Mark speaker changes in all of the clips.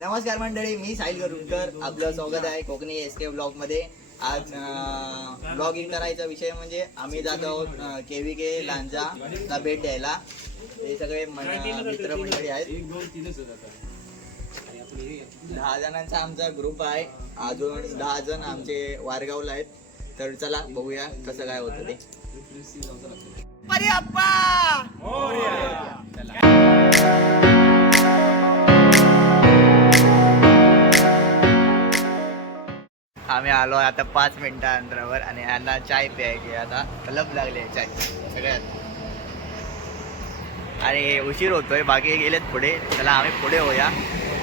Speaker 1: नमस्कार मंडळी मी साहिल गरुडकर. आपलं स्वागत आहे कोकणी एस के ब्लॉगमध्ये. आज ब्लॉगिंग करायचा विषय म्हणजे आम्ही जात आहोत के व्ही के लांजाला भेट द्यायला. हे सगळे मित्र मंडळी आहेत. दहा जणांचा आमचा ग्रुप आहे. अजून दहा जण आमचे वारगावला आहेत. तर चला बघूया कसं काय होतं ते. आम्ही आलो आता पाच मिनिटा अंतरावर आणि यांना चाय प्यायची आता कलब लागली चाय. सगळ्यात. आणि उशीर होतोय बाकी गेलेत पुढे. चला आम्ही पुढे होऊया.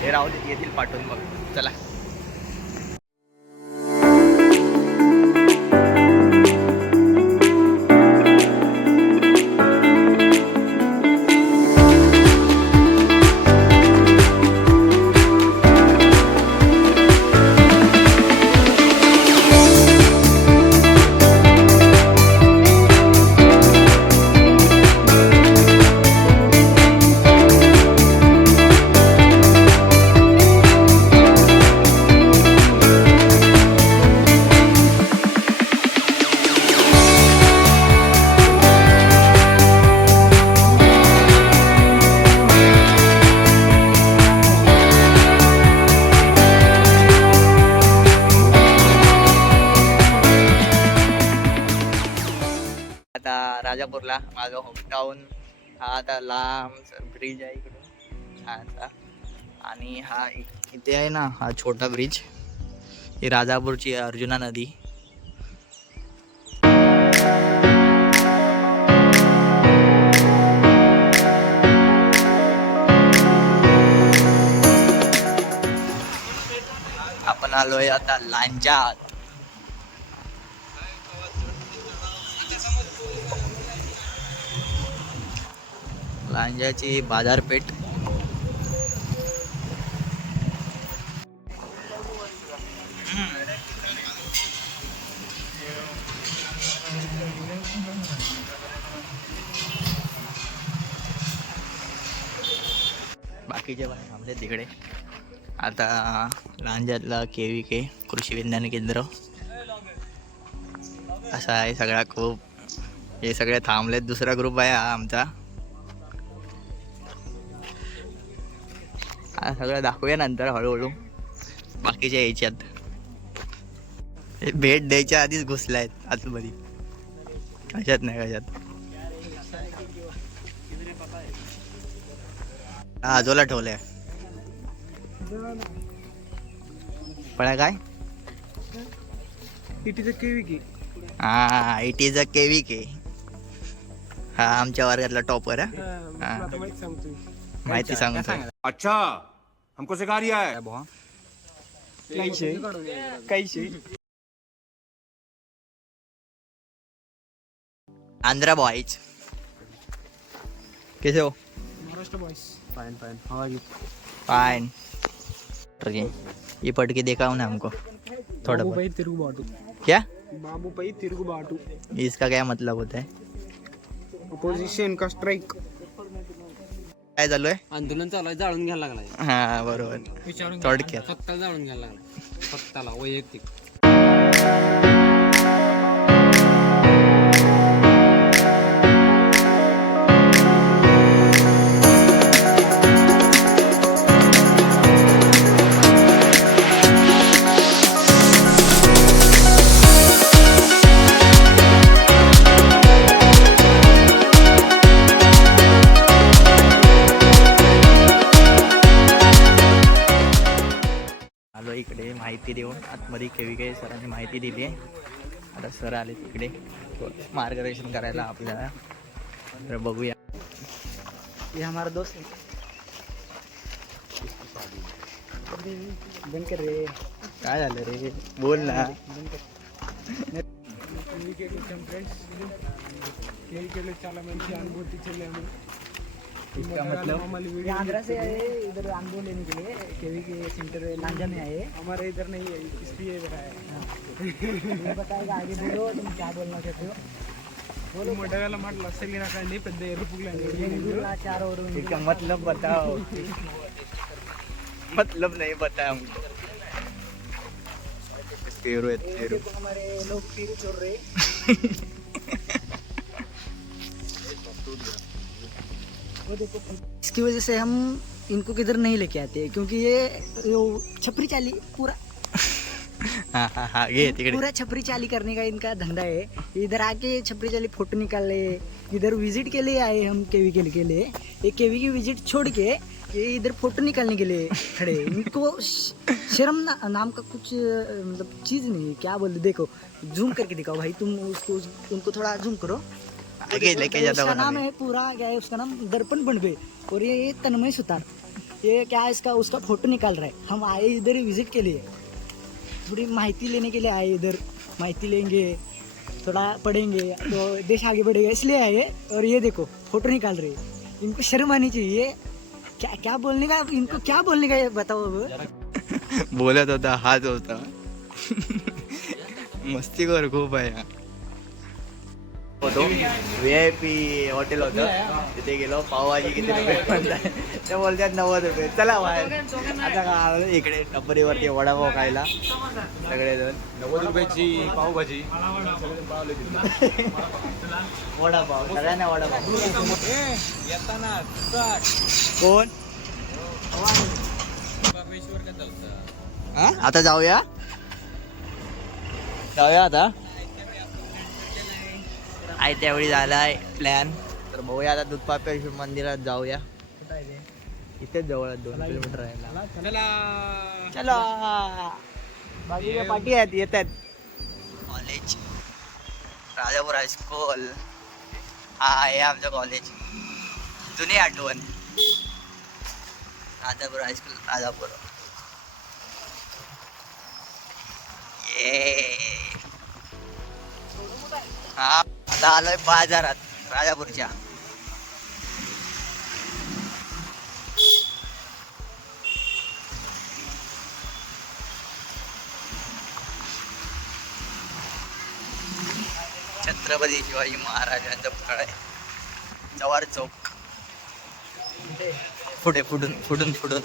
Speaker 1: हे राहू देत येतील पाठवून बघ. चला. राजापूरला माझा होमटाऊन हा आता लांब ब्रिज आहे इकडून. हा आणि हा इथे आहे ना हा छोटा ब्रिज ही राजापूरची अर्जुना नदी. आपण आलोय आता लांजात गांजाची बाजारपेठ. बाकीचे पण थांबले तिकडे. आता लांजातला के व्ही के कृषी विज्ञान केंद्र. असा आहे सगळा खूप हे सगळे थांबलेत. दुसरा ग्रुप आहे हा आमचा. हा सगळं दाखवूया नंतर हळूहळू. बाकीच्या याच्यात भेट द्यायच्या आधीच घुसलायत आतमध्ये. कशात नाही कशात. हा आजोला ठेवलंय. पळा काय?
Speaker 2: इटीचं केवी की?
Speaker 1: हा it is a K V K. हा आमच्या वर्गातला टॉपर आहे
Speaker 2: आता माहिती सांगतो
Speaker 1: माहिती सांगतो
Speaker 3: अच्छा हमको सिखा रिया है।
Speaker 2: काही शे?
Speaker 1: आंध्रा बॉयज़ कैसे हो?
Speaker 2: महाराष्ट्र बॉयस फाइन फाइन हवा की
Speaker 1: फाइन ये पढ़ के दिखाओ ना हमको। थोड़ा
Speaker 2: बाबू
Speaker 1: बहुत।
Speaker 2: भाई तिरुगु बाटू।
Speaker 1: क्या?
Speaker 2: बाबू भाई तिरुगु बाटू।
Speaker 1: इसका क्या मतलब होता है?
Speaker 2: अपोजिशन का स्ट्राइक
Speaker 1: काय चालू आहे
Speaker 4: आंदोलन चालू आहे जाळून घ्यायला लागलाय.
Speaker 1: हा बरोबर. थोडक्यात.
Speaker 4: स्वतःला जाळून घ्यायला लागलाय. स्वतःला वैयक्तिक.
Speaker 1: माहिती देऊन आतमध्ये केवी काही सरांनी माहिती दिली आहे आता सर आले तिकडे मार्गदर्शन करायला आपल्याला तर बघूया
Speaker 2: ये हमारा दोस्त है बंद कर रे
Speaker 1: काय झालं रे बोल ना
Speaker 2: కేవీకే వచ్చాం ఫ్రెండ్స్ కేవీకేలో చాలా మంచి అనుభూతి చెందాము
Speaker 1: इसका मतलब
Speaker 2: मम्मी वीडियो
Speaker 5: आंध्रा से आए इधर अनुभव लेने के लिए केवी के सेंटर लांजा में आए
Speaker 2: हमारे इधर नहीं है इसलिए इधर आया
Speaker 5: ये बताएगा आगे बोलो तुम क्या बोलना चाहते हो
Speaker 2: बोलो मोठ्याला म्हटलं असेल नाकांनी పెద్ద ఎరుపుకులు
Speaker 5: बेंगलुरुला चार और
Speaker 1: इसका मतलब बताओ मतलब नहीं पता है हमको पेरू है पेरू
Speaker 5: देखो हमारे लोग पेरू छोड़ रहे इसकी वजह से हम इनको किधर नहीं लेके आते क्योंकि ये वो छपरी चाली पूरा।
Speaker 1: हाँ हाँ हाँ ये
Speaker 5: पूरा छपरी चाली करने का इनका धंधा है। इधर आके छपरी चाली फ़ोटो निकाले इधर विज़िट के लिए आए हम केवी के के लिए। ये केवी की विज़िट छोड़ के ये इधर फ़ोटो निकालने के लिए खड़े इनको शर्म ना, नाम का कुछ मतलब चीज़ नहीं है क्या बोलते देखो जूम करके दिखाओ भाई तुम उसको उनको थोड़ा जूम करो।
Speaker 1: आगे लेके जाता
Speaker 5: उसका
Speaker 1: हूँ
Speaker 5: नाम है पूरा क्या है उसका नाम? दर्पण बनबे और ये ये तन्मय सुतार। ये क्या है इसका? उसका फ़ोटो निकाल रहा है। हम आए इधर विज़िट के लिए। थोड़ी माहिती लेने के लिए आए इधर। माहिती लेंगे थोड़ा पढ़ेंगे तो देश आगे बढ़ेगा। इसलिए आए और ये देखो फ़ोटो निकाल रहे। इनको शर्म आनी चाहिए। क्या क्या बोलने का इनको क्या बोलने का ये बताओ अब।
Speaker 1: बोलत होता हाथ होता। मस्तीखोर खूप आहे हा. होतो. व्ही आय पी हॉटेल होतं. तिथे गेलो. पावभाजी किती रुपये ते बोलतात नव्वद रुपये. चला बाहेर. आता का इकडे टपरीवरती वडापाव खायला. सगळेजण.
Speaker 3: नव्वद रुपयाची पावभाजी.
Speaker 1: वडापाव. सगळ्यांना वडापाव. कोण? हा? आता जाऊया? जाऊया आता? आई त्यावेळी झालाय प्लॅन तर बघूया आता दुधपापेश्वर मंदिरात जाऊया. इथेच जवळ आहे, दोन किलोमीटर आहे चला. बाकीच्या पाठी आहेत येत आहेत कॉलेज राजापूर हायस्कूल हा आहे आमचं कॉलेज जुनी आठवण. Rajapur high school Rajapur. ये हा. आता आलोय बाजारात राजापूरच्या. छत्रपती शिवाजी महाराजांचा पुतळा आहे. जवार चौक. पुढे फुटून फुटून फुटून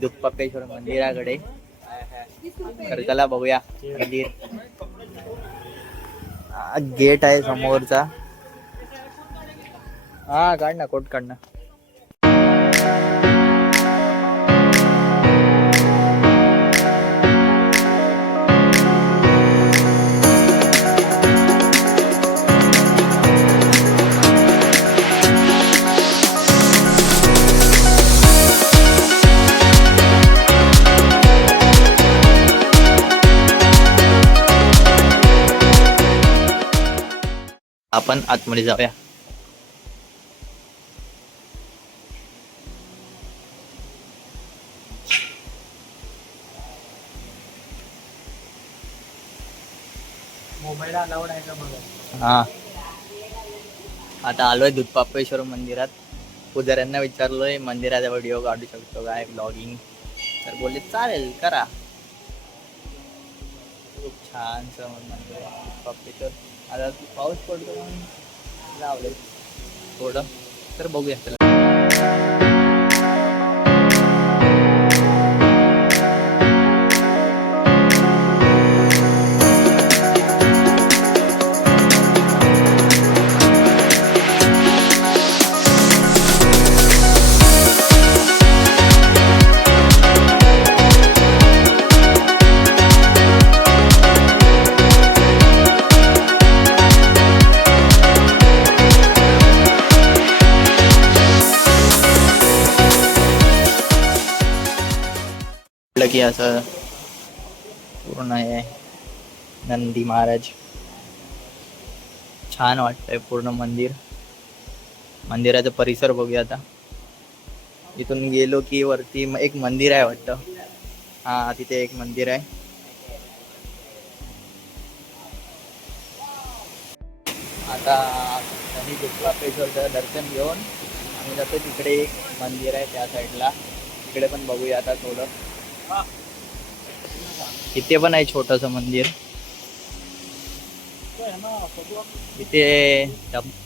Speaker 1: दुधपापेश्वर मंदिराकडे. तर चला बघूया मंदिर. गेट आहे समोरचा. हा काढ ना कोट काढ ना. आपण आतमध्ये जाऊया.
Speaker 5: मोबाईल अलाउड आहे का बघा?
Speaker 1: हा. आता आलोय दुधपापेश्वर मंदिरात. पुजाऱ्यांना विचारलोय मंदिराचा व्हिडिओ काढू शकतो काय? ब्लॉगिंग तर बोलले चालेल करा. खूप छानसं मंदिर आहे दुधपापेश्वर आता पाऊस पडतो म्हणून लावले थोडं. तर बघूया. त्याला असं पूर्ण आहे. नंदी महाराज. छान वाटतंय पूर्ण मंदिर. मंदिराचा परिसर बघूया आता. इथून गेलो की वरती एक मंदिर आहे वाटतं. हा तिथे एक मंदिर आहे. आता दुसरा पेशवरचं दर्शन घेऊन आम्ही जातो तिकडे एक मंदिर आहे त्या साईडला. तिकडे पण बघूया आता थोडं. इथे पण आहे छोटस मंदिर. इथे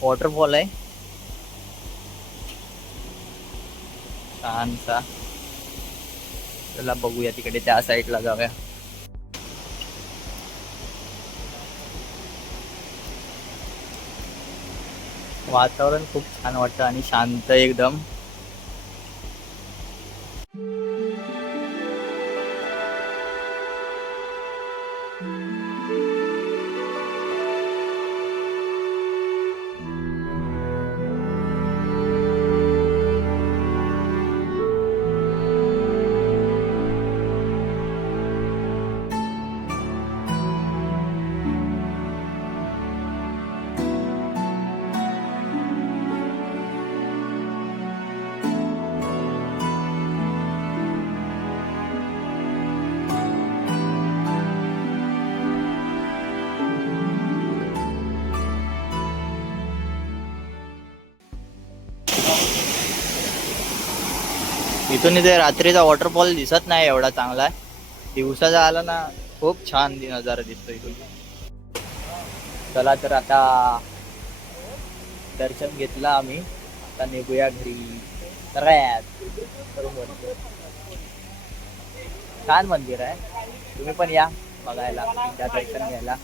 Speaker 1: वॉटरफॉल आहे. छानसा. चला बघूया तिकडे त्या साईडला जाऊया. वातावरण खूप छान वाटतं आणि शांत एकदम. इथून इथे रात्रीचा वॉटरफॉल दिसत नाही एवढा चांगला. दिवसाचा आला ना खूप छान नजारा दिसतो इथून. चला तर आता दर्शन घेतलं आम्ही. आता निघूया घरी. छान मंदिर आहे. तुम्ही पण या बघायला दर्शन घ्यायला.